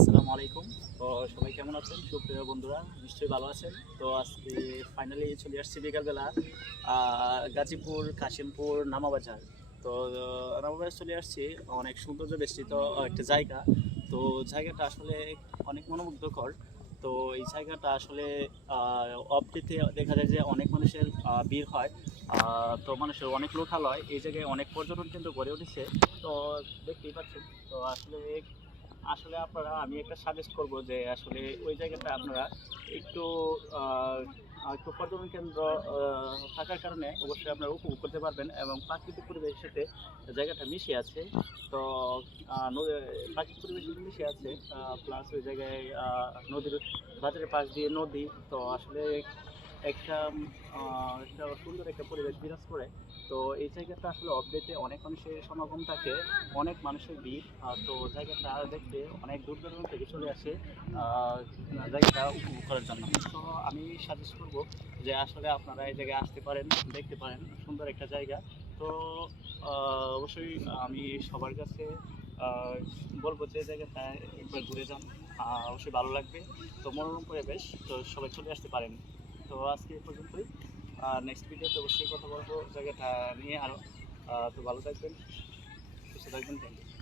আসসালামু আলাইকুম। তো সবাই কেমন আছেন? সুপ্রিয় বন্ধুরা নিশ্চয়ই ভালো আছেন। তো আজকে ফাইনালি চলে আসছি বিকালবেলা গাজীপুর, কাশিমপুর, নামাবাজার। তো নামাবাজার চলে আসছি, অনেক সৌন্দর্য বেষ্টিত একটা জায়গা। তো জায়গাটা আসলে অনেক মনোমুগ্ধকর। তো এই জায়গাটা আসলে অফ ডেতে দেখা যায় যে অনেক মানুষের ভিড় হয়। তো মানুষের অনেক লোকালয় এই জায়গায় অনেক পর্যটন কেন্দ্র গড়ে উঠেছে। তো দেখতেই পাচ্ছেন। তো আসলে আসলে আপনারা আমি একটা সাজেস্ট করব যে আসলে ওই জায়গাটা আপনারা একটু আহ, একটু পর্যটন কেন্দ্র থাকার কারণে অবশ্যই আপনারা উপভোগ করতে পারবেন এবং প্রাকৃতিক পরিবেশের সাথে জায়গাটা মিশে আছে। তো প্রাকৃতিক পরিবেশের সাথে মিশে আছে, প্লাস ওই জায়গায় নদীর বাজারের পাশ দিয়ে নদী। তো আসলে একটা সুন্দর একটা পরিবেশ বিরাজ করে। তো এই জায়গাটা আসলে অপডেটে অনেক মানুষের সমাগম থাকে, অনেক মানুষের ভিড়। তো জায়গাটা দেখতে অনেক দূর দূরান্ত থেকে চলে আসে আহ, জায়গাটা উপভোগ করার জন্য। তো আমি সাজেস্ট করব যে আসলে আপনারা এই জায়গায় আসতে পারেন, দেখতে পারেন, সুন্দর একটা জায়গা। তো অবশ্যই আমি সবার কাছে আহ, বলবো যে জায়গাটা একবার ঘুরে যান, অবশ্যই ভালো লাগবে। তো মনোরম পরিবেশ, তো সবাই চলে আসতে পারেন। তো আজকে এই পর্যন্তই। নেক্সট ভিডিওতে অবশ্যই কথা বলবো জায়গাটা নিয়ে আরও। তো ভালো থাকবেন, সুস্থ থাকবেন, থ্যাংক ইউ।